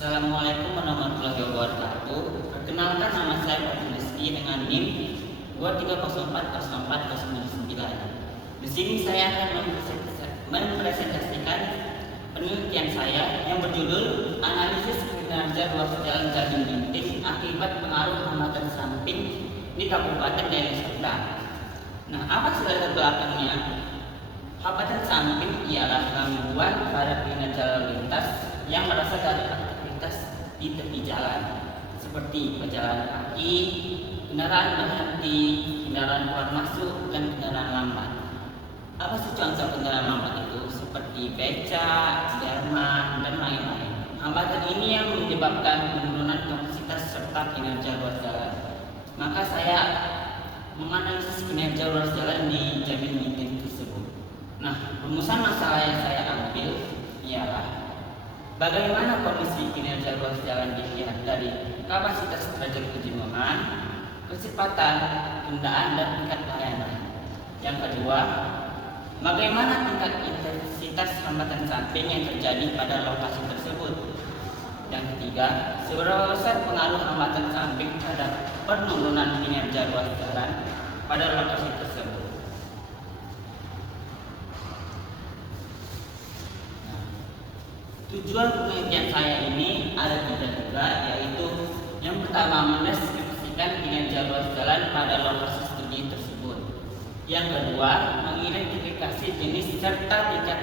Assalamualaikum warahmatullahi wabarakatuh. Perkenalkan, nama saya Fatul Rizky dengan NIM 234040409. Di sini saya akan mempresentasikan penelitian saya yang berjudul Analisis Kinerja Ruas Jalan Gading Ginting Akibat Pengaruh Hambatan Samping di Kabupaten Deli Serdang. Nah, apa sih latar belakangnya? Hambatan samping ialah gangguan pada kinerja lalu lintas yang berasal dari aktivitas di tepi jalan, seperti pejalan kaki, kendaraan berhenti, kendaraan keluar masuk, dan kendaraan lambat. Apa sih contoh kendaraan lambat itu? Seperti becak, Jerman, dan lain-lain. Hambatan ini yang menyebabkan penurunan kapasitas serta kinerja ruas jalan. Maka saya menganalisis kinerja ruas jalan di Gading Ginting tersebut. Nah, rumusan masalah yang saya ambil ialah bagaimana kondisi kinerja ruas jalan dilihat dari kapasitas derajat kejenuhan, kecepatan, tundaan, dan tingkat layanan. Yang kedua, bagaimana tingkat intensitas hambatan samping yang terjadi pada lokasi tersebut. Yang ketiga, seberapa besar pengaruh hambatan samping terhadap penurunan kinerja ruas jalan pada lokasi tersebut. Tujuan penelitian saya ini ada tiga juga, yaitu yang pertama mendeskripsikan kinerja ruas jalan pada lokasi studi tersebut. Yang kedua, mengidentifikasi jenis serta tingkat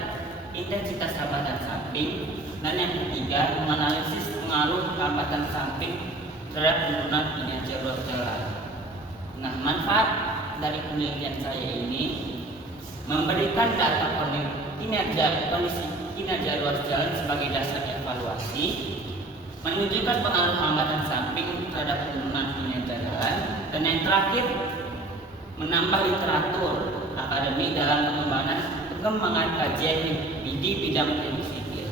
intensitas hambatan samping. Dan yang ketiga, menganalisis pengaruh hambatan samping terhadap penurunan kinerja ruas jalan. Nah, manfaat dari penelitian saya ini memberikan data kondisi kinerja ruas jalan sebagai dasar evaluasi, menunjukkan pengaruh hambatan samping terhadap penurunan kinerja jalan, dan yang terakhir menambah literatur akademik dalam pengembangan kajian di bidang teknik sipil.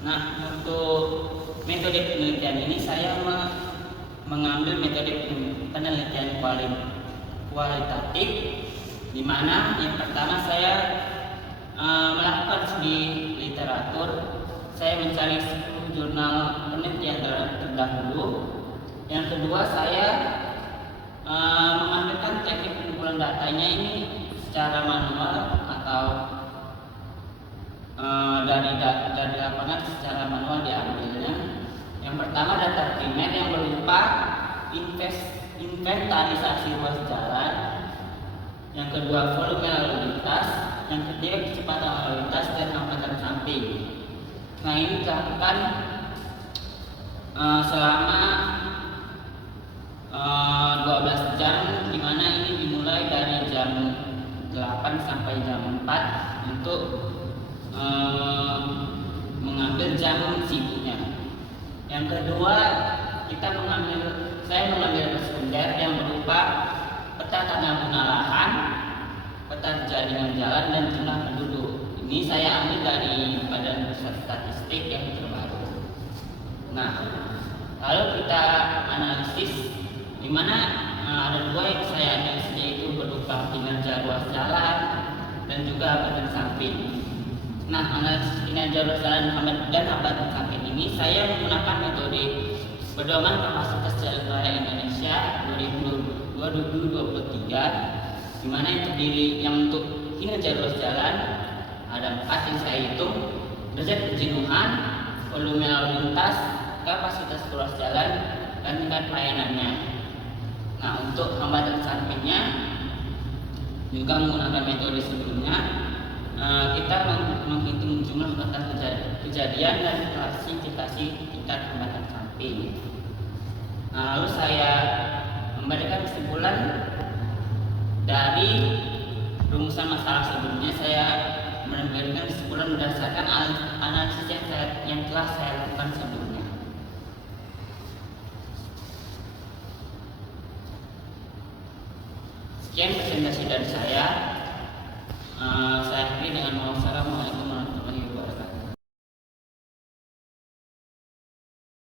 Nah, untuk metode penelitian ini saya mengambil metode penelitian kualitatif, di mana yang pertama saya melakukan studi literatur. Saya mencari 10 jurnal penelitian terdahulu. Yang kedua, saya mengambilkan teknik pengumpulan datanya ini secara manual atau dari lapangan secara manual diambilnya. Yang pertama, data primer yang berupa inventarisasi ruas jalan. Yang kedua, volume lalu lintas. Yang ketiga, kecepatan lalu lintas dan hambatan samping. Nah, ini dilakukan selama 12 jam, di mana ini dimulai dari jam 8 sampai jam 4 untuk mengambil jam sibuknya. Yang kedua, saya mengambil sekunder yang berupa peta tata guna lahan, peta jaringan jalan, dan jumlah penduduk. Ini saya ambil dari Badan Pusat Statistik yang terbaru. Nah, lalu kita analisis, di mana ada dua yang saya analisis, yaitu berupa kinerja ruas jalan dan juga hambatan samping. Nah, analisis kinerja ruas jalan dan hambatan samping ini saya menggunakan metode pedoman kapasitas jalan raya Indonesia 2023, di mana yang terdiri untuk kinerja ruas jalan ada 4 yang saya hitung: derajat kejenuhan, volume lalu lintas, kapasitas ruas jalan, dan tingkat pelayanannya. Nah, untuk hambatan sampingnya juga menggunakan metode sebelumnya. Kita menghitung jumlah kota kejadian dan klasifikasi tingkat hambatan samping. Nah, lalu saya memberikan kesimpulan dari rumusan masalah sebelumnya. Saya memberikan kesimpulan berdasarkan analisis yang telah saya lakukan sebelumnya. Sekian presentasi dari saya. Saya akhiri dengan wassalamualaikum